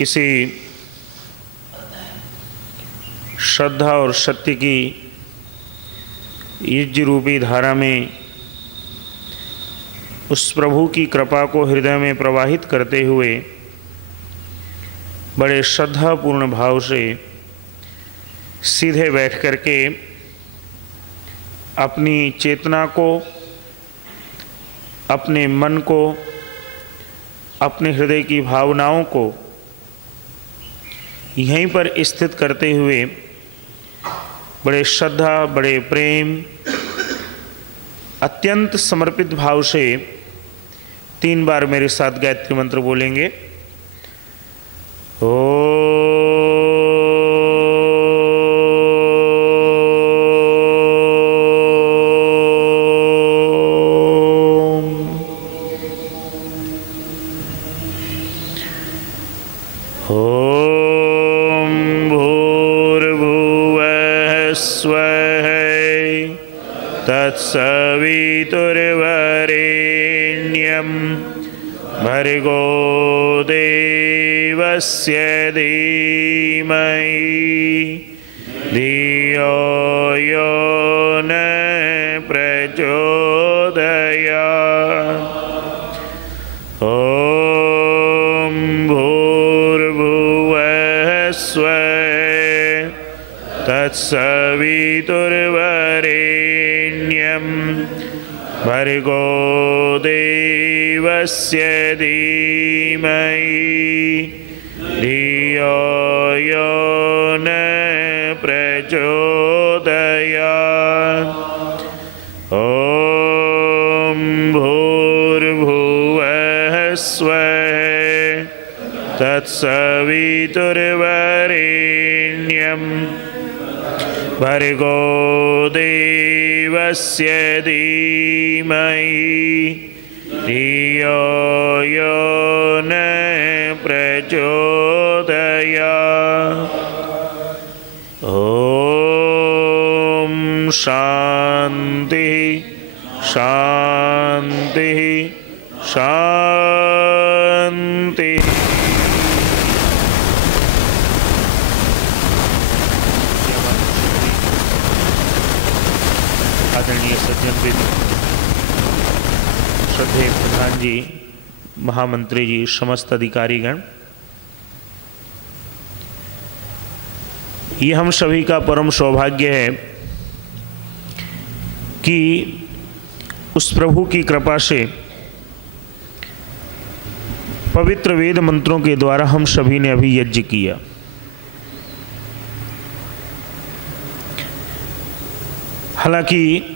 इसी श्रद्धा और सत्य की यज्ञ रूपी धारा में उस प्रभु की कृपा को हृदय में प्रवाहित करते हुए बड़े श्रद्धापूर्ण भाव से सीधे बैठ करके अपनी चेतना को, अपने मन को, अपने हृदय की भावनाओं को यहीं पर स्थित करते हुए बड़े श्रद्धा, बड़े प्रेम, अत्यंत समर्पित भाव से 3 बार मेरे साथ गायत्री मंत्र बोलेंगे। तत्सवितुर्वरेण्यं भर्गो देवस्य धीमहि धियो यो न प्रचोदयात्। ॐ भूर्भुवः स्वः तत्सवितुर्वरेण्यं भर्गो देवस्य धीमहि धियो यो न प्रचोदयात्। ॐ भूर्भुवः स्वः तत्सवितुर्वरेण्यं भर्गो देवस्य धीमहि धियो यो न प्रचोदयात्। ॐ शान्ति शान्ति शान्ति। आदरणीय सज्जनवृंद, श्रद्धेय प्रधान जी, महामंत्री जी, समस्त अधिकारीगण, ये हम सभी का परम सौभाग्य है कि उस प्रभु की कृपा से पवित्र वेद मंत्रों के द्वारा हम सभी ने अभी यज्ञ किया। हालांकि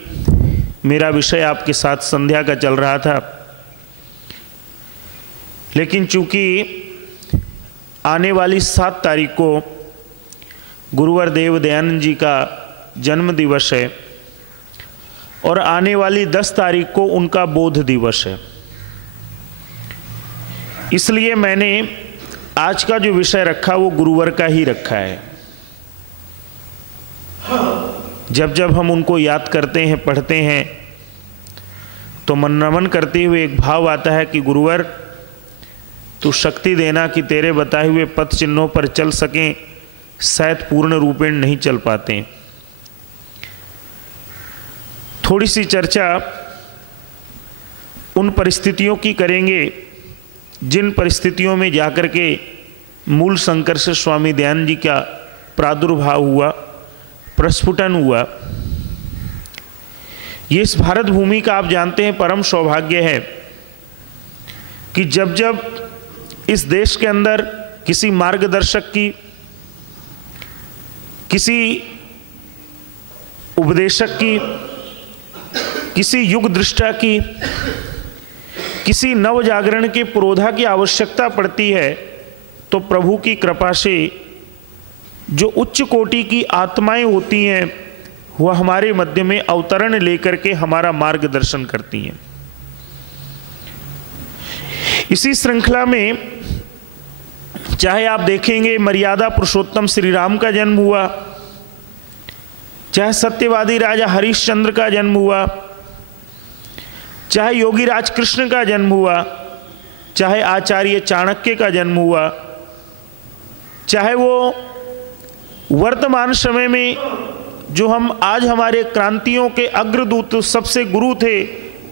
मेरा विषय आपके साथ संध्या का चल रहा था, लेकिन चूंकि आने वाली 7 तारीख को गुरुवर देव दयानंद जी का जन्म दिवस है और आने वाली 10 तारीख को उनका बोध दिवस है, इसलिए मैंने आज का जो विषय रखा वो गुरुवर का ही रखा है। जब जब हम उनको याद करते हैं, पढ़ते हैं, तो मन नमन करते हुए एक भाव आता है कि गुरुवर तू शक्ति देना कि तेरे बताए हुए पथ चिन्हों पर चल सकें, शायद पूर्ण रूपेण नहीं चल पाते। थोड़ी सी चर्चा उन परिस्थितियों की करेंगे जिन परिस्थितियों में जाकर के मूल संकर्ष स्वामी दयानंद जी का प्रादुर्भाव हुआ, प्रस्फुटन हुआ। ये इस भारत भूमि का आप जानते हैं परम सौभाग्य है कि जब जब इस देश के अंदर किसी मार्गदर्शक की, किसी उपदेशक की, किसी युग दृष्टा की, किसी नव जागरण के पुरोधा की आवश्यकता पड़ती है, तो प्रभु की कृपा से जो उच्च कोटि की आत्माएं होती हैं वह हमारे मध्य में अवतरण लेकर के हमारा मार्गदर्शन करती हैं। इसी श्रृंखला में चाहे आप देखेंगे मर्यादा पुरुषोत्तम श्री राम का जन्म हुआ, चाहे सत्यवादी राजा हरिश्चंद्र का जन्म हुआ, चाहे योगी राज कृष्ण का जन्म हुआ, चाहे आचार्य चाणक्य का जन्म हुआ, चाहे वो वर्तमान समय में जो हम आज हमारे क्रांतियों के अग्रदूत सबसे गुरु थे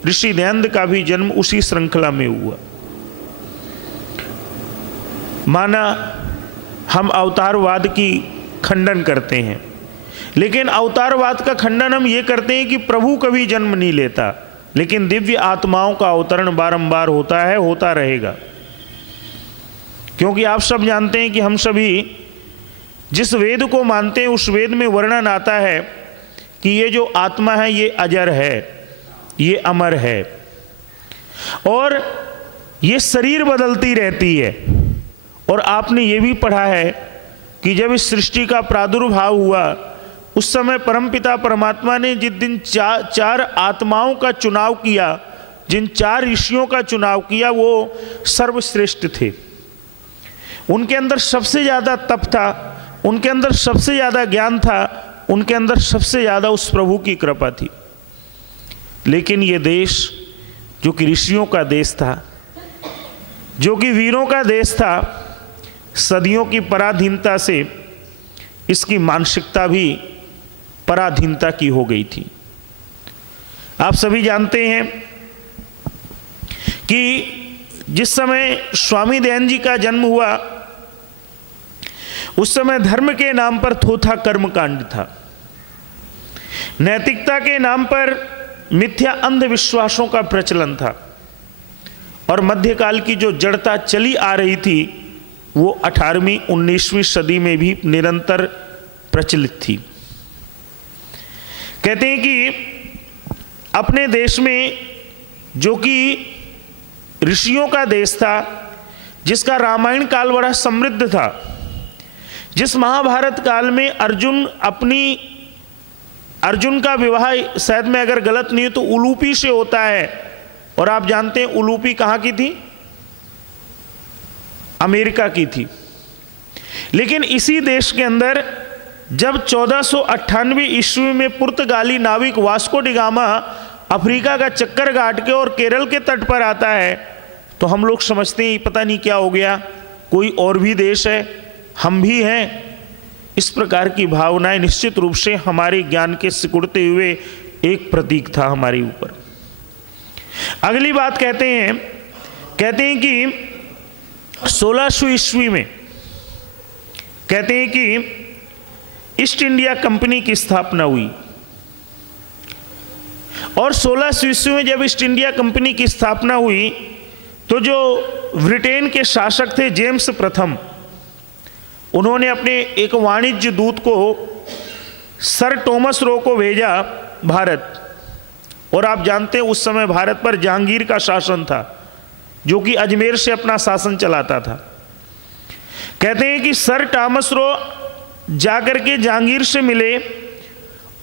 ऋषि दयानंद का भी जन्म उसी श्रृंखला में हुआ। माना हम अवतारवाद की खंडन करते हैं, लेकिन अवतारवाद का खंडन हम ये करते हैं कि प्रभु कभी जन्म नहीं लेता, लेकिन दिव्य आत्माओं का अवतरण बारंबार होता है, होता रहेगा। क्योंकि आप सब जानते हैं कि हम सभी जिस वेद को मानते हैं उस वेद में वर्णन आता है कि ये जो आत्मा है ये अजर है, ये अमर है और ये शरीर बदलती रहती है। और आपने ये भी पढ़ा है कि जब इस सृष्टि का प्रादुर्भाव हुआ उस समय परमपिता परमात्मा ने जिस दिन चार आत्माओं का चुनाव किया, जिन 4 ऋषियों का चुनाव किया, वो सर्वश्रेष्ठ थे। उनके अंदर सबसे ज़्यादा तप था, उनके अंदर सबसे ज़्यादा ज्ञान था, उनके अंदर सबसे ज़्यादा उस प्रभु की कृपा थी। लेकिन ये देश जो कि ऋषियों का देश था, जो कि वीरों का देश था, सदियों की पराधीनता से इसकी मानसिकता भी पराधीनता की हो गई थी। आप सभी जानते हैं कि जिस समय स्वामी दयानंद जी का जन्म हुआ उस समय धर्म के नाम पर थोथा कर्मकांड था, नैतिकता के नाम पर मिथ्या अंधविश्वासों का प्रचलन था और मध्यकाल की जो जड़ता चली आ रही थी वो 18वीं 19वीं सदी में भी निरंतर प्रचलित थी। कहते हैं कि अपने देश में जो कि ऋषियों का देश था, जिसका रामायण काल बड़ा समृद्ध था, जिस महाभारत काल में अर्जुन का विवाह शायद में अगर गलत नहीं हो तो उलूपी से होता है, और आप जानते हैं उलूपी कहाँ की थी? अमेरिका की थी। लेकिन इसी देश के अंदर जब 1498 ईस्वी में पुर्तगाली नाविक वास्को डी गामा अफ्रीका का चक्कर काट के और केरल के तट पर आता है तो हम लोग समझते हैं पता नहीं क्या हो गया, कोई और भी देश है, हम भी हैं। इस प्रकार की भावनाएं निश्चित रूप से हमारे ज्ञान के सिकुड़ते हुए एक प्रतीक था हमारे ऊपर। अगली बात कहते हैं कि 1600 ईस्वी में कहते हैं कि ईस्ट इंडिया कंपनी की स्थापना हुई और 1600 ईस्वी में जब ईस्ट इंडिया कंपनी की स्थापना हुई तो जो ब्रिटेन के शासक थे जेम्स प्रथम, उन्होंने अपने एक वाणिज्य दूत को सर टॉमस रो को भेजा भारत। और आप जानते हैं उस समय भारत पर जहांगीर का शासन था जो कि अजमेर से अपना शासन चलाता था। कहते हैं कि सर टॉमस रो जाकर के जहांगीर से मिले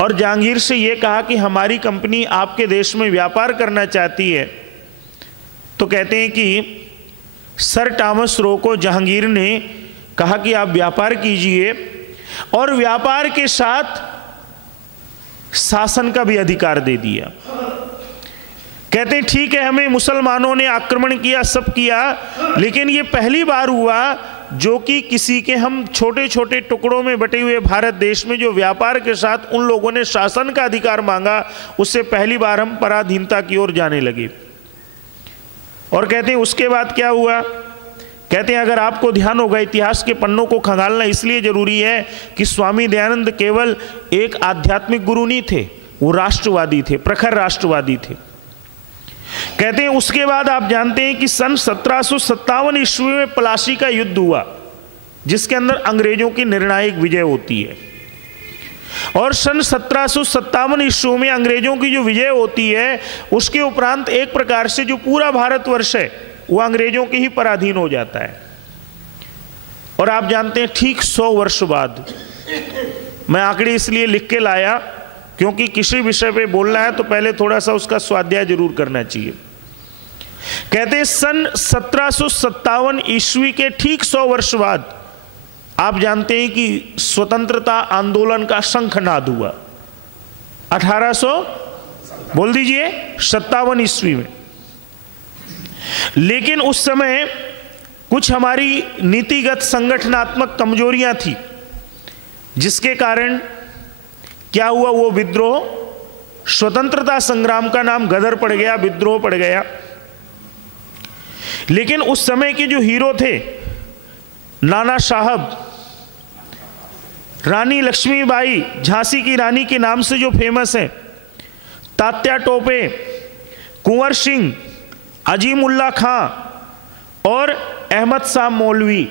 और जहांगीर से ये कहा कि हमारी कंपनी आपके देश में व्यापार करना चाहती है। तो कहते हैं कि सर टॉमस रो को जहांगीर ने कहा कि आप व्यापार कीजिए और व्यापार के साथ शासन का भी अधिकार दे दिया। कहते हैं ठीक है, हमें मुसलमानों ने आक्रमण किया, सब किया, लेकिन ये पहली बार हुआ जो कि किसी के हम छोटे छोटे टुकड़ों में बटे हुए भारत देश में जो व्यापार के साथ उन लोगों ने शासन का अधिकार मांगा, उससे पहली बार हम पराधीनता की ओर जाने लगे। और कहते हैं उसके बाद क्या हुआ? कहते हैं अगर आपको ध्यान होगा इतिहास के पन्नों को खंगालना इसलिए जरूरी है कि स्वामी दयानंद केवल एक आध्यात्मिक गुरु नहीं थे, वो राष्ट्रवादी थे, प्रखर राष्ट्रवादी थे। कहते हैं उसके बाद आप जानते हैं कि सन 1757 ईस्वी में प्लासी का युद्ध हुआ जिसके अंदर अंग्रेजों की निर्णायक विजय होती है। और सन 1757 ईस्वी में अंग्रेजों की जो विजय होती है उसके उपरांत एक प्रकार से जो पूरा भारतवर्ष है वो अंग्रेजों के ही पराधीन हो जाता है। और आप जानते हैं ठीक 100 वर्ष बाद, मैं आंकड़े इसलिए लिख के लाया क्योंकि किसी विषय पे बोलना है तो पहले थोड़ा सा उसका स्वाध्याय जरूर करना चाहिए। कहते हैं सन 1757 ईस्वी के ठीक 100 वर्ष बाद आप जानते हैं कि स्वतंत्रता आंदोलन का शंखनाद हुआ 1800 बोल दीजिए 57 ईस्वी में। लेकिन उस समय कुछ हमारी नीतिगत संगठनात्मक कमजोरियां थी, जिसके कारण क्या हुआ, वो विद्रोह, स्वतंत्रता संग्राम का नाम गदर पड़ गया, विद्रोह पड़ गया। लेकिन उस समय के जो हीरो थे, नाना साहब, रानी लक्ष्मीबाई, झांसी की रानी के नाम से जो फेमस है, तात्या टोपे, कुंवर सिंह, अजीमुल्ला खां और अहमद शाह मौलवी,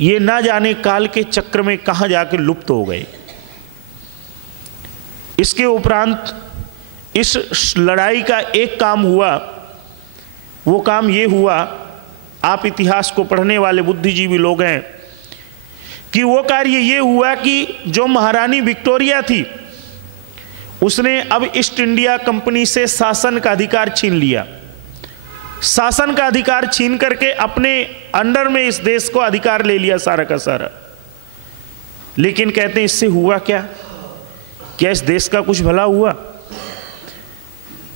ये ना जाने काल के चक्र में कहां जाके लुप्त हो गए। इसके उपरांत इस लड़ाई का एक काम हुआ, वो काम ये हुआ, आप इतिहास को पढ़ने वाले बुद्धिजीवी लोग हैं, कि वो कार्य ये हुआ कि जो महारानी विक्टोरिया थी, उसने अब ईस्ट इंडिया कंपनी से शासन का अधिकार छीन लिया। शासन का अधिकार छीन करके अपने अंडर में इस देश को अधिकार ले लिया सारा का सारा। लेकिन कहते हैं इससे हुआ क्या? क्या इस देश का कुछ भला हुआ?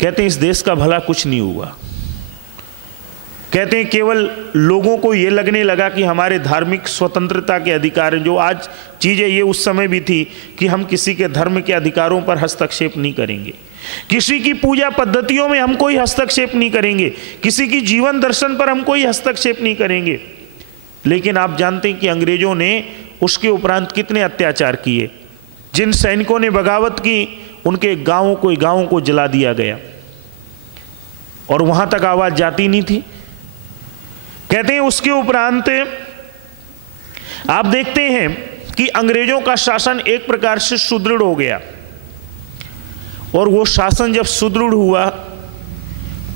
कहते हैं इस देश का भला कुछ नहीं हुआ। कहते हैं केवल लोगों को ये लगने लगा कि हमारे धार्मिक स्वतंत्रता के अधिकार हैं, जो आज चीज़ें ये उस समय भी थी कि हम किसी के धर्म के अधिकारों पर हस्तक्षेप नहीं करेंगे, किसी की पूजा पद्धतियों में हम कोई हस्तक्षेप नहीं करेंगे, किसी की जीवन दर्शन पर हम कोई हस्तक्षेप नहीं करेंगे। लेकिन आप जानते हैं कि अंग्रेजों ने उसके उपरांत कितने अत्याचार किए। जिन सैनिकों ने बगावत की, उनके गांवों को जला दिया गया और वहां तक आवाज जाती नहीं थी। कहते हैं उसके उपरांत आप देखते हैं कि अंग्रेजों का शासन एक प्रकार से सुदृढ़ हो गया, और वो शासन जब सुदृढ़ हुआ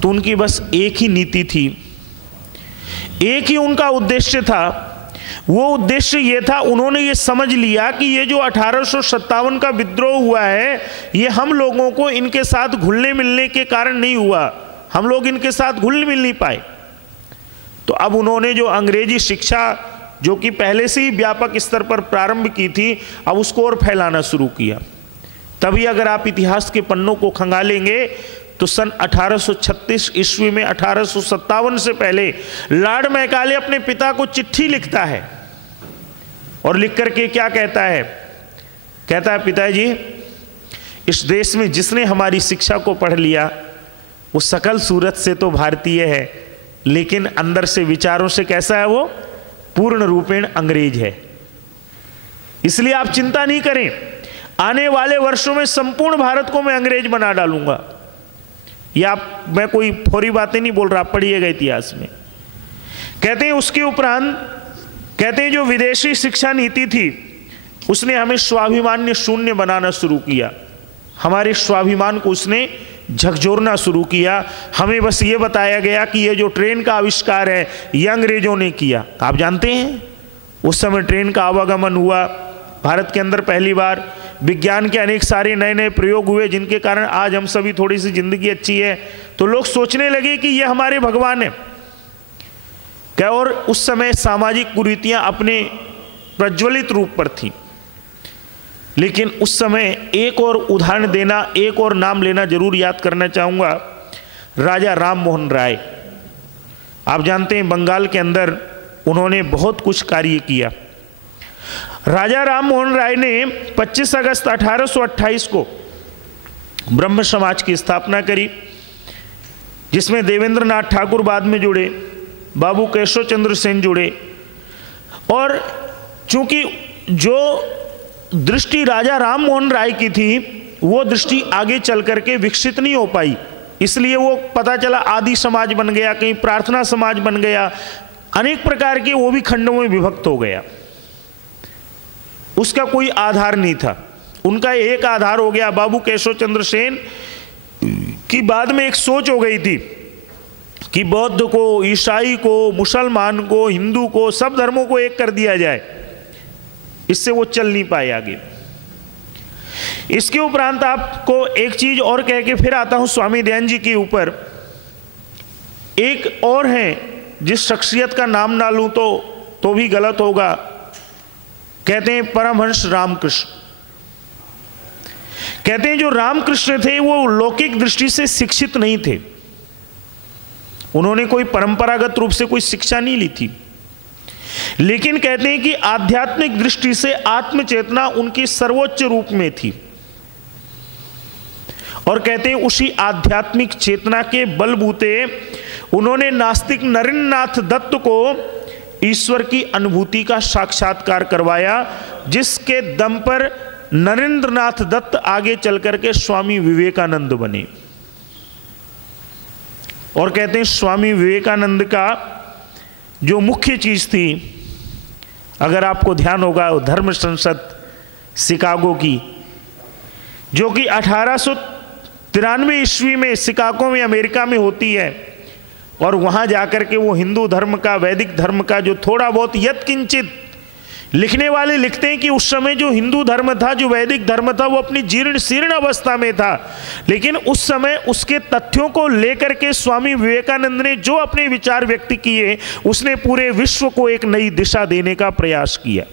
तो उनकी बस एक ही नीति थी, एक ही उनका उद्देश्य था। वो उद्देश्य ये था, उन्होंने ये समझ लिया कि ये जो 1857 का विद्रोह हुआ है, ये हम लोगों को इनके साथ घुलने मिलने के कारण नहीं हुआ, हम लोग इनके साथ घुल मिल नहीं पाए। तो अब उन्होंने जो अंग्रेजी शिक्षा, जो कि पहले से ही व्यापक स्तर पर प्रारंभ की थी, अब उसको और फैलाना शुरू किया। तभी अगर आप इतिहास के पन्नों को खंगालेंगे तो सन 1836 ईस्वी में 1857 से पहले लॉर्ड मैकाले अपने पिता को चिट्ठी लिखता है, और लिख करके क्या कहता है? कहता है, पिताजी, इस देश में जिसने हमारी शिक्षा को पढ़ लिया वो सकल सूरत से तो भारतीय है, लेकिन अंदर से विचारों से कैसा है? वो पूर्ण रूपेण अंग्रेज है। इसलिए आप चिंता नहीं करें, आने वाले वर्षों में संपूर्ण भारत को मैं अंग्रेज बना डालूंगा। या मैं कोई फोरी बातें नहीं बोल रहा, आप पढ़िएगा इतिहास में। कहते हैं उसके उपरांत, कहते हैं जो विदेशी शिक्षा नीति थी उसने हमें स्वाभिमान्य शून्य बनाना शुरू किया, हमारे स्वाभिमान को उसने झकझोरना शुरू किया। हमें बस ये बताया गया कि ये जो ट्रेन का आविष्कार है ये अंग्रेजों ने किया। आप जानते हैं उस समय ट्रेन का आवागमन हुआ भारत के अंदर पहली बार, विज्ञान के अनेक सारे नए नए प्रयोग हुए, जिनके कारण आज हम सभी थोड़ी सी जिंदगी अच्छी है। तो लोग सोचने लगे कि ये हमारे भगवान है क्या। और उस समय सामाजिक कुरीतियां अपने प्रज्वलित रूप पर थी। लेकिन उस समय एक और उदाहरण देना, एक और नाम लेना जरूर याद करना चाहूँगा, राजा राम मोहन राय। आप जानते हैं बंगाल के अंदर उन्होंने बहुत कुछ कार्य किया। राजा राम मोहन राय ने 25 अगस्त 1828 को ब्रह्म समाज की स्थापना करी, जिसमें देवेंद्र नाथ ठाकुर बाद में जुड़े, बाबू केशव चंद्र सेन जुड़े। और चूंकि जो दृष्टि राजा राम मोहन राय की थी वो दृष्टि आगे चल करके विकसित नहीं हो पाई, इसलिए वो पता चला आदि समाज बन गया, कहीं प्रार्थना समाज बन गया, अनेक प्रकार के वो भी खंडों में विभक्त हो गया। उसका कोई आधार नहीं था, उनका एक आधार हो गया। बाबू केशव चंद्र सेन की बाद में एक सोच हो गई थी कि बौद्ध को, ईसाई को, मुसलमान को, हिंदू को, सब धर्मों को एक कर दिया जाए। इससे वो चल नहीं पाए आगे। इसके उपरांत आपको एक चीज और कह के फिर आता हूं स्वामी दयानंद जी के ऊपर। एक और हैं जिस शख्सियत का नाम ना लूं तो भी गलत होगा, कहते हैं परमहंस रामकृष्ण। कहते हैं जो रामकृष्ण थे वो लौकिक दृष्टि से शिक्षित नहीं थे, उन्होंने कोई परंपरागत रूप से कोई शिक्षा नहीं ली थी, लेकिन कहते हैं कि आध्यात्मिक दृष्टि से आत्मचेतना उनकी सर्वोच्च रूप में थी। और कहते हैं उसी आध्यात्मिक चेतना के बलबूते उन्होंने नास्तिक नरेंद्रनाथ दत्त को ईश्वर की अनुभूति का साक्षात्कार करवाया, जिसके दम पर नरेंद्रनाथ दत्त आगे चल करके स्वामी विवेकानंद बने। और कहते हैं स्वामी विवेकानंद का जो मुख्य चीज थी, अगर आपको ध्यान होगा, धर्म संसद शिकागो की, जो कि 1893 ईस्वी में शिकागो में अमेरिका में होती है, और वहां जाकर के वो हिंदू धर्म का, वैदिक धर्म का जो थोड़ा बहुत यत्किंचित, लिखने वाले लिखते हैं कि उस समय जो हिंदू धर्म था, जो वैदिक धर्म था, वो अपनी जीर्ण शीर्ण अवस्था में था, लेकिन उस समय उसके तथ्यों को लेकर के स्वामी विवेकानंद ने जो अपने विचार व्यक्त किए, उसने पूरे विश्व को एक नई दिशा देने का प्रयास किया।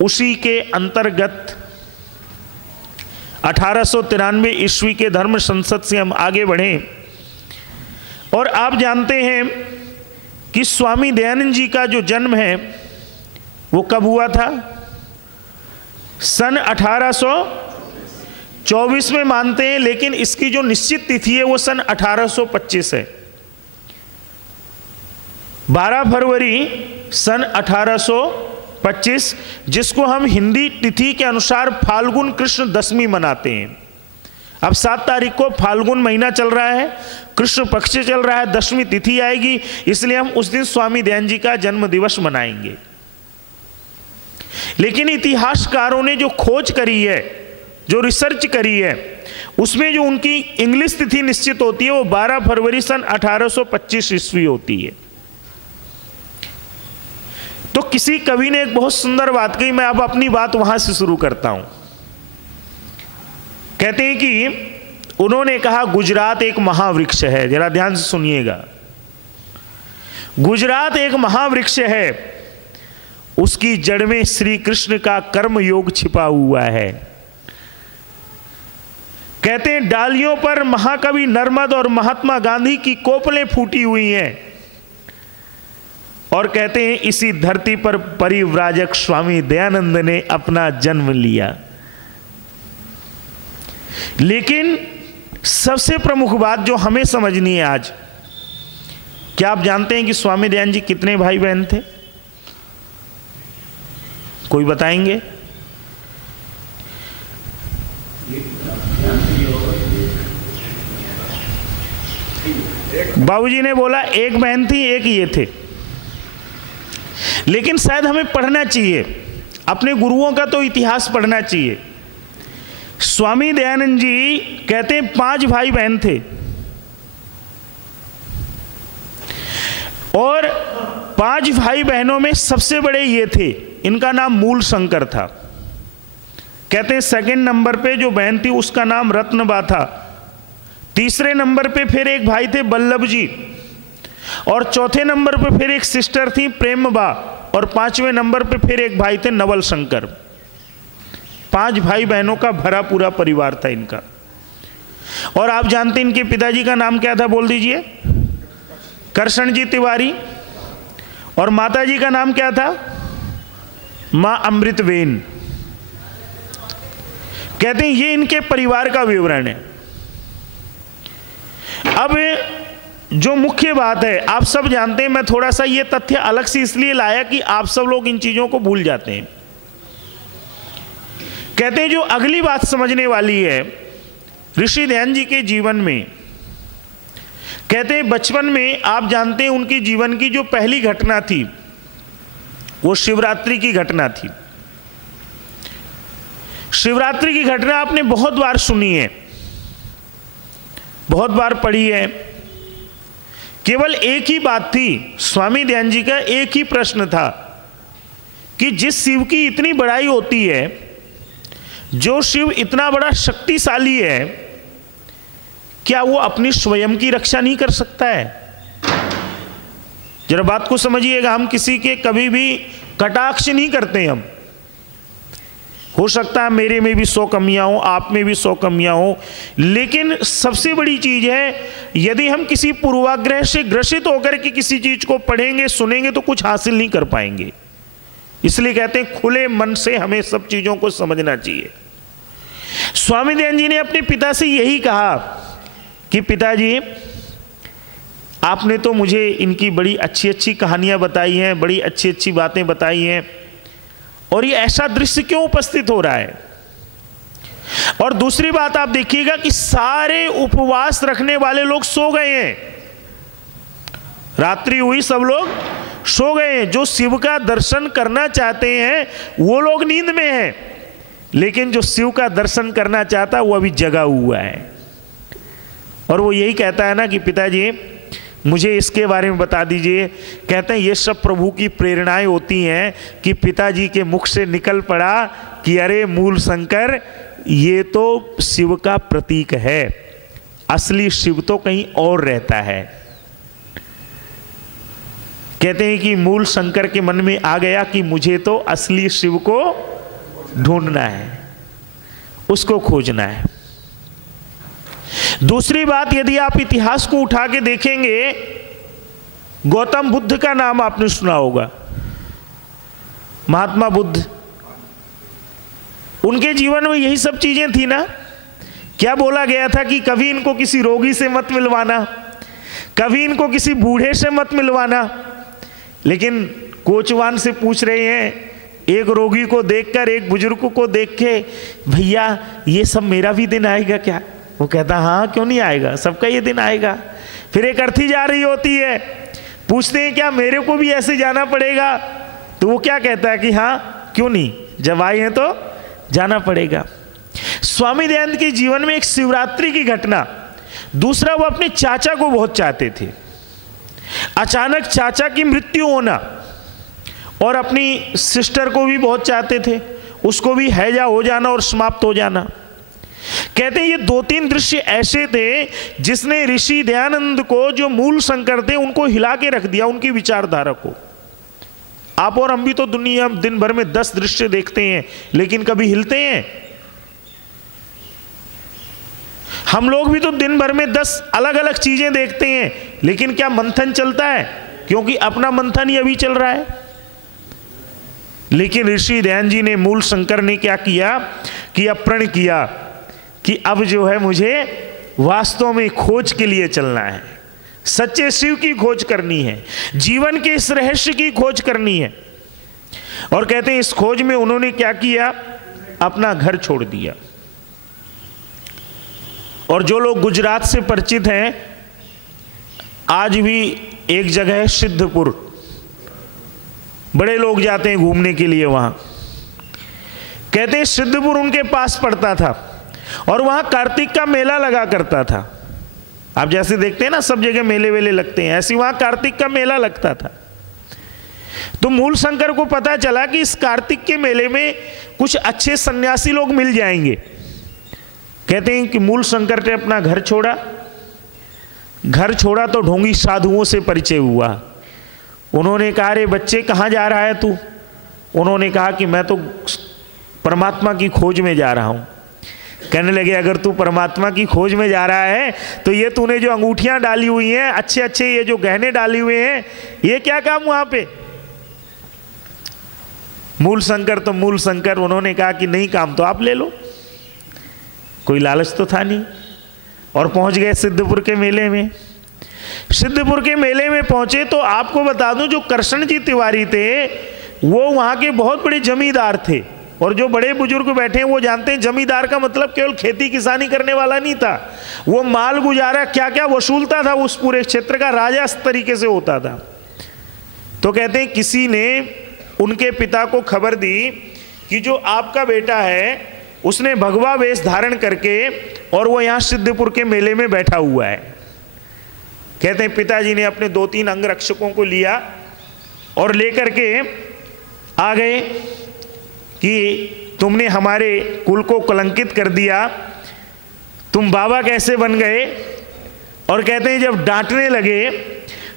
उसी के अंतर्गत 1893 ईस्वी के धर्म संसद से हम आगे बढ़े, और आप जानते हैं कि स्वामी दयानंद जी का जो जन्म है वो कब हुआ था? सन 1824 में मानते हैं, लेकिन इसकी जो निश्चित तिथि है वो सन 1825 है। 12 फरवरी सन 1825, जिसको हम हिंदी तिथि के अनुसार फाल्गुन कृष्ण दशमी मनाते हैं। अब 7 तारीख को फाल्गुन महीना चल रहा है, कृष्ण पक्ष चल रहा है, दशमी तिथि आएगी, इसलिए हम उस दिन स्वामी दयानंद जी का जन्म दिवस मनाएंगे। लेकिन इतिहासकारों ने जो खोज करी है, जो रिसर्च करी है, उसमें जो उनकी इंग्लिश तिथि निश्चित होती है वो 12 फरवरी सन 1825 ईस्वी होती है। तो किसी कवि ने एक बहुत सुंदर बात कही, मैं अब अपनी बात वहां से शुरू करता हूं। कहते हैं कि उन्होंने कहा गुजरात एक महावृक्ष है, जरा ध्यान से सुनिएगा। गुजरात एक महावृक्ष है, उसकी जड़ में श्री कृष्ण का कर्म योग छिपा हुआ है। कहते हैं डालियों पर महाकवि नर्मद और महात्मा गांधी की कोपलें फूटी हुई हैं, और कहते हैं इसी धरती पर परिव्राजक स्वामी दयानंद ने अपना जन्म लिया। लेकिन सबसे प्रमुख बात जो हमें समझनी है आज, क्या आप जानते हैं कि स्वामी दयानंद जी कितने भाई बहन थे? कोई बताएंगे? बाबूजी ने बोला एक बहन थी, एक ये थे। लेकिन शायद हमें पढ़ना चाहिए, अपने गुरुओं का तो इतिहास पढ़ना चाहिए। स्वामी दयानंद जी कहते हैं 5 भाई बहन थे, और 5 भाई बहनों में सबसे बड़े ये थे, इनका नाम मूल शंकर था। कहते हैं सेकंड नंबर पे जो बहन थी उसका नाम रत्नबा था, तीसरे नंबर पे फिर एक भाई थे बल्लभ जी, और चौथे नंबर पे फिर एक सिस्टर थी प्रेमबा, और 5वें नंबर पे फिर एक भाई थे नवल शंकर। 5 भाई बहनों का भरा पूरा परिवार था इनका। और आप जानते हैं इनके पिताजी का नाम क्या था? बोल दीजिए। करशन जी तिवारी। और माता जी का नाम क्या था? मां अमृतवेन। कहते हैं ये इनके परिवार का विवरण है। अब जो मुख्य बात है, आप सब जानते हैं, मैं थोड़ा सा ये तथ्य अलग से इसलिए लाया कि आप सब लोग इन चीजों को भूल जाते हैं। कहते हैं जो अगली बात समझने वाली है ऋषि दयानंद जी के जीवन में, कहते हैं बचपन में आप जानते हैं उनके जीवन की जो पहली घटना थी वो शिवरात्रि की घटना थी। शिवरात्रि की घटना आपने बहुत बार सुनी है, बहुत बार पढ़ी है। केवल एक ही बात थी, स्वामी दयानंद जी का एक ही प्रश्न था कि जिस शिव की इतनी बड़ाई होती है, जो शिव इतना बड़ा शक्तिशाली है, क्या वो अपनी स्वयं की रक्षा नहीं कर सकता है? जरा बात को समझिएगा, हम किसी के कभी भी कटाक्ष नहीं करते हम। हो सकता है मेरे में भी 100 कमियां हो, आप में भी 100 कमियां हो, लेकिन सबसे बड़ी चीज है यदि हम किसी पूर्वाग्रह से ग्रसित होकर के किसी चीज को पढ़ेंगे सुनेंगे तो कुछ हासिल नहीं कर पाएंगे। इसलिए कहते हैं खुले मन से हमें सब चीजों को समझना चाहिए। स्वामी दयानंद जी ने अपने पिता से यही कहा कि पिताजी, आपने तो मुझे इनकी बड़ी अच्छी अच्छी कहानियां बताई हैं, बड़ी अच्छी अच्छी बातें बताई हैं, और ये ऐसा दृश्य क्यों उपस्थित हो रहा है? और दूसरी बात आप देखिएगा कि सारे उपवास रखने वाले लोग सो गए हैं, रात्रि हुई सब लोग सो गए हैं। जो शिव का दर्शन करना चाहते हैं वो लोग नींद में हैं, लेकिन जो शिव का दर्शन करना चाहता है वो अभी जगा हुआ है। और वो यही कहता है ना कि पिताजी मुझे इसके बारे में बता दीजिए। कहते हैं ये सब प्रभु की प्रेरणाएं होती हैं कि पिताजी के मुख से निकल पड़ा कि अरे मूल शंकर ये तो शिव का प्रतीक है, असली शिव तो कहीं और रहता है। कहते हैं कि मूल शंकर के मन में आ गया कि मुझे तो असली शिव को ढूंढना है, उसको खोजना है। दूसरी बात, यदि आप इतिहास को उठा के देखेंगे, गौतम बुद्ध का नाम आपने सुना होगा, महात्मा बुद्ध, उनके जीवन में यही सब चीजें थी ना। क्या बोला गया था कि कभी इनको किसी रोगी से मत मिलवाना, कभी इनको किसी बूढ़े से मत मिलवाना। लेकिन कोचवान से पूछ रहे हैं, एक रोगी को देखकर, एक बुजुर्ग को देख के, भैया ये सब मेरा भी दिन आएगा क्या? वो कहता हाँ क्यों नहीं आएगा, सबका ये दिन आएगा। फिर एक अर्थी जा रही होती है, पूछते हैं क्या मेरे को भी ऐसे जाना पड़ेगा? तो वो क्या कहता है कि हाँ क्यों नहीं, जब आए हैं तो जाना पड़ेगा। स्वामी दयानंद के जीवन में एक शिवरात्रि की घटना, दूसरा वो अपने चाचा को बहुत चाहते थे। अचानक चाचा की मृत्यु होना, और अपनी सिस्टर को भी बहुत चाहते थे, उसको भी हैजा हो जाना और समाप्त हो जाना। कहते हैं ये 2-3 दृश्य ऐसे थे जिसने ऋषि दयानंद को, जो मूल शंकर थे, उनको हिला के रख दिया, उनकी विचारधारा को। आप और हम भी तो दुनिया दिन भर में 10 दृश्य देखते हैं, लेकिन कभी हिलते हैं? हम लोग भी तो दिन भर में 10 अलग अलग चीजें देखते हैं, लेकिन क्या मंथन चलता है? क्योंकि अपना मंथन ही अभी चल रहा है। लेकिन ऋषि दयानंद जी ने, मूल शंकर ने क्या किया कि अप्रण किया कि अब जो है मुझे वास्तव में खोज के लिए चलना है, सच्चे शिव की खोज करनी है, जीवन के इस रहस्य की खोज करनी है। और कहते हैं इस खोज में उन्होंने क्या किया, अपना घर छोड़ दिया। और जो लोग गुजरात से परिचित हैं, आज भी एक जगह है सिद्धपुर, बड़े लोग जाते हैं घूमने के लिए वहां। कहते हैं सिद्धपुर उनके पास पड़ता था, और वहां कार्तिक का मेला लगा करता था। आप जैसे देखते हैं ना सब जगह मेले वेले लगते हैं, ऐसे वहां कार्तिक का मेला लगता था। तो मूल शंकर को पता चला कि इस कार्तिक के मेले में कुछ अच्छे सन्यासी लोग मिल जाएंगे। कहते हैं कि मूल शंकर ने अपना घर छोड़ा। घर छोड़ा तो ढोंगी साधुओं से परिचय हुआ। उन्होंने कहा अरे बच्चे कहाँ जा रहा है तू? उन्होंने कहा कि मैं तो परमात्मा की खोज में जा रहा हूँ। कहने लगे अगर तू परमात्मा की खोज में जा रहा है तो ये तूने जो अंगूठियां डाली हुई हैं, अच्छे अच्छे ये जो गहने डाले हुए हैं, ये क्या काम वहां पे? मूल शंकर तो मूल शंकर, उन्होंने कहा कि नहीं काम तो आप ले लो, कोई लालच तो था नहीं। और पहुंच गए सिद्धपुर के मेले में। सिद्धपुर के मेले में पहुंचे तो आपको बता दूं, जो कृष्ण जी तिवारी थे वो वहां के बहुत बड़े जमींदार थे। और जो बड़े बुजुर्ग बैठे हैं वो जानते हैं जमींदार का मतलब केवल खेती किसानी करने वाला नहीं था, वो माल गुजारा क्या क्या वसूलता था, उस पूरे क्षेत्र का राजा इस तरीके से होता था। तो कहते हैं किसी ने उनके पिता को खबर दी कि जो आपका बेटा है उसने भगवा वेश धारण करके और वो यहाँ सिद्धपुर के मेले में बैठा हुआ है। कहते हैं पिताजी ने अपने 2-3 अंगरक्षकों को लिया और लेकर के आ गए कि तुमने हमारे कुल को कलंकित कर दिया, तुम बाबा कैसे बन गए? और कहते हैं जब डांटने लगे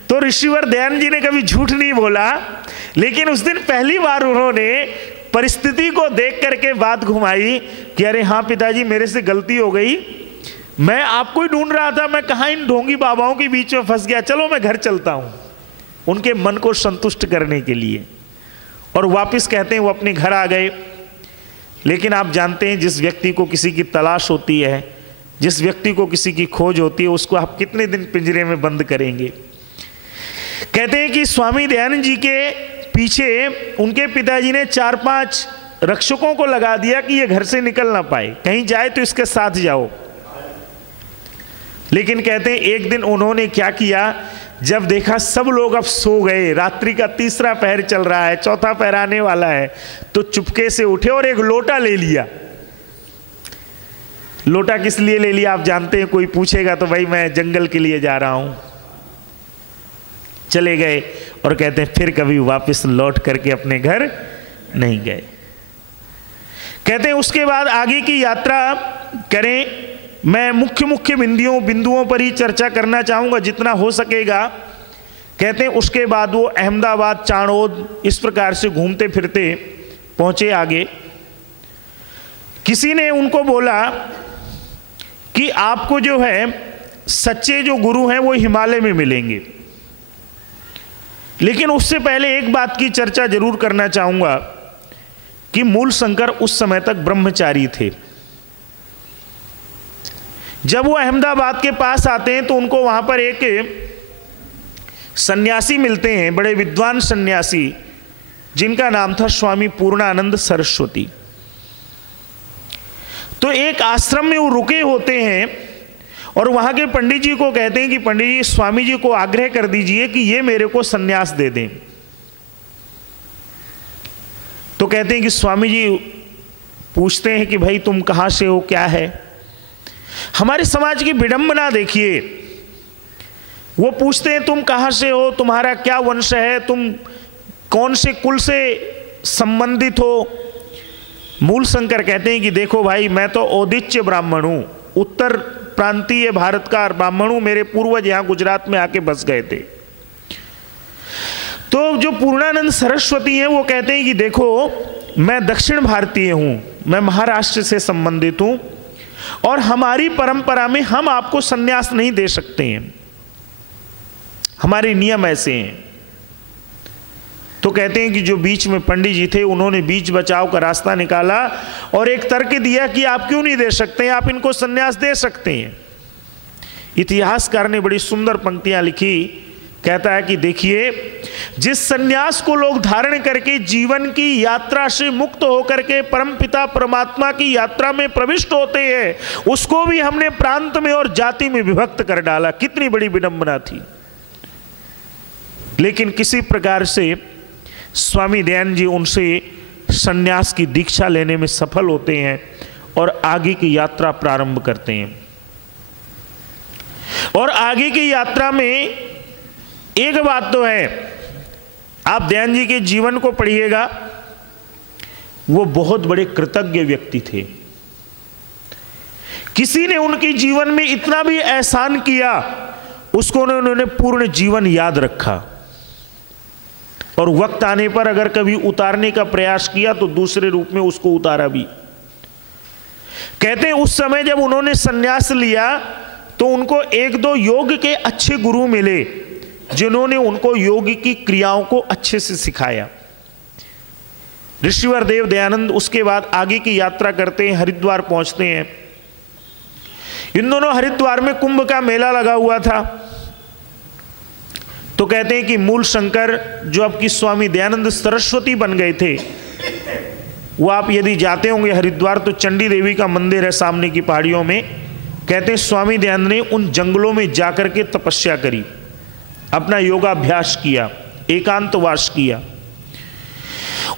तो ऋषिवर दयानंद जी ने कभी झूठ नहीं बोला, लेकिन उस दिन पहली बार उन्होंने परिस्थिति को देख करके बात घुमाई कि अरे हाँ पिताजी, मेरे से गलती हो गई, मैं आपको ही ढूंढ रहा था, मैं कहाँ इन ढोंगी बाबाओं के बीच में फंस गया, चलो मैं घर चलता हूँ, उनके मन को संतुष्ट करने के लिए। और वापस कहते हैं वो अपने घर आ गए। लेकिन आप जानते हैं, जिस व्यक्ति को किसी की तलाश होती है, जिस व्यक्ति को किसी की खोज होती है, उसको आप कितने दिन पिंजरे में बंद करेंगे। कहते हैं कि स्वामी दयानंद जी के पीछे उनके पिताजी ने 4-5 रक्षकों को लगा दिया कि ये घर से निकल ना पाए, कहीं जाए तो इसके साथ जाओ। लेकिन कहते हैं एक दिन उन्होंने क्या किया, जब देखा सब लोग अब सो गए, रात्रि का 3रा पहर चल रहा है, 4था पहर आने वाला है, तो चुपके से उठे और एक लोटा ले लिया। लोटा किस लिए ले लिया आप जानते हैं, कोई पूछेगा तो भाई मैं जंगल के लिए जा रहा हूं। चले गए और कहते हैं फिर कभी वापस लौट करके अपने घर नहीं गए। कहते हैं उसके बाद आगे की यात्रा करें, मैं मुख्य बिंदुओं पर ही चर्चा करना चाहूंगा जितना हो सकेगा। कहते हैं उसके बाद वो अहमदाबाद, चाणोद, इस प्रकार से घूमते फिरते पहुंचे आगे। किसी ने उनको बोला कि आपको जो है सच्चे जो गुरु हैं वो हिमालय में मिलेंगे। लेकिन उससे पहले एक बात की चर्चा जरूर करना चाहूंगा कि मूलशंकर उस समय तक ब्रह्मचारी थे। जब वो अहमदाबाद के पास आते हैं तो उनको वहां पर एक सन्यासी मिलते हैं, बड़े विद्वान सन्यासी, जिनका नाम था स्वामी पूर्णानंद सरस्वती। तो एक आश्रम में वो रुके होते हैं और वहां के पंडित जी को कहते हैं कि पंडित जी, स्वामी जी को आग्रह कर दीजिए कि ये मेरे को सन्यास दे दें। तो कहते हैं कि स्वामी जी पूछते हैं कि भाई तुम कहां से हो, क्या है। हमारे समाज की विडंबना देखिए, वो पूछते हैं तुम कहां से हो, तुम्हारा क्या वंश है, तुम कौन से कुल से संबंधित हो। मूलशंकर कहते हैं कि देखो भाई, मैं तो औदिच्य ब्राह्मण हूं, उत्तर प्रांतीय भारत का ब्राह्मण हूं, मेरे पूर्वज यहां गुजरात में आके बस गए थे। तो जो पूर्णानंद सरस्वती हैं वो कहते हैं कि देखो मैं दक्षिण भारतीय हूं, मैं महाराष्ट्र से संबंधित हूं और हमारी परंपरा में हम आपको सन्यास नहीं दे सकते हैं, हमारे नियम ऐसे हैं। तो कहते हैं कि जो बीच में पंडित जी थे उन्होंने बीच बचाव का रास्ता निकाला और एक तर्क दिया कि आप क्यों नहीं दे सकते, आप इनको सन्यास दे सकते हैं। इतिहासकार ने बड़ी सुंदर पंक्तियां लिखी, कहता है कि देखिए, जिस सन्यास को लोग धारण करके जीवन की यात्रा से मुक्त होकर के परमपिता परमात्मा की यात्रा में प्रविष्ट होते हैं, उसको भी हमने प्रांत में और जाति में विभक्त कर डाला। कितनी बड़ी विडंबना थी। लेकिन किसी प्रकार से स्वामी दयानंद जी उनसे सन्यास की दीक्षा लेने में सफल होते हैं और आगे की यात्रा प्रारंभ करते हैं। और आगे की यात्रा में एक बात तो है, आप दयानंद जी के जीवन को पढ़िएगा, वो बहुत बड़े कृतज्ञ व्यक्ति थे। किसी ने उनके जीवन में इतना भी एहसान किया, उसको उन्होंने पूर्ण जीवन याद रखा और वक्त आने पर अगर कभी उतारने का प्रयास किया तो दूसरे रूप में उसको उतारा भी। कहते हैं उस समय जब उन्होंने संन्यास लिया तो उनको 1-2 योग के अच्छे गुरु मिले, जिन्होंने उनको योग की क्रियाओं को अच्छे से सिखाया। ऋषिवर देव दयानंद उसके बाद आगे की यात्रा करते हैं, हरिद्वार पहुंचते हैं। इन दोनों हरिद्वार में कुंभ का मेला लगा हुआ था। तो कहते हैं कि मूलशंकर जो अब की स्वामी दयानंद सरस्वती बन गए थे, वो आप यदि जाते होंगे हरिद्वार तो चंडी देवी का मंदिर है सामने की पहाड़ियों में। कहते हैं स्वामी दयानंद ने उन जंगलों में जाकर के तपस्या करी, अपना योगाभ्यास किया, एकांतवास किया।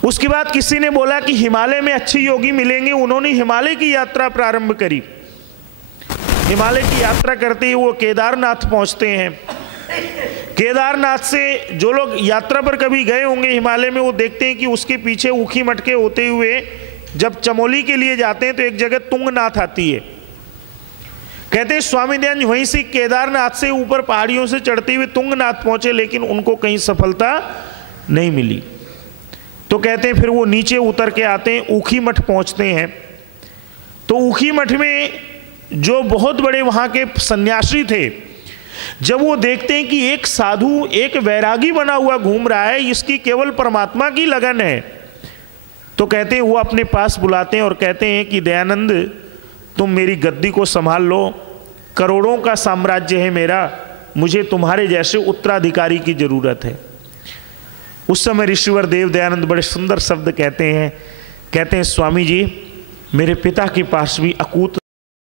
उसके बाद किसी ने बोला कि हिमालय में अच्छे योगी मिलेंगे, उन्होंने हिमालय की यात्रा प्रारंभ करी। हिमालय की यात्रा करते ही वो केदारनाथ पहुंचते हैं। केदारनाथ से जो लोग यात्रा पर कभी गए होंगे हिमालय में, वो देखते हैं कि उसके पीछे ऊखी मटके होते हुए जब चमोली के लिए जाते हैं तो एक जगह तुंगनाथ आती है। कहते हैं स्वामी दयानंद वहीं से केदारनाथ से ऊपर पहाड़ियों से चढ़ते हुए तुंगनाथ पहुंचे, लेकिन उनको कहीं सफलता नहीं मिली। तो कहते हैं फिर वो नीचे उतर के आते हैं, ऊखी मठ पहुंचते हैं। तो ऊखी मठ में जो बहुत बड़े वहाँ के सन्यासी थे, जब वो देखते हैं कि एक साधु, एक वैरागी बना हुआ घूम रहा है, इसकी केवल परमात्मा की लगन है, तो कहते हैं वो अपने पास बुलाते हैं और कहते हैं कि दयानंद तुम मेरी गद्दी को संभाल लो, करोड़ों का साम्राज्य है मेरा, मुझे तुम्हारे जैसे उत्तराधिकारी की जरूरत है। उस समय ऋषिवर देव दयानंद बड़े सुंदर शब्द कहते हैं, स्वामी जी मेरे पिता के पास भी अकूत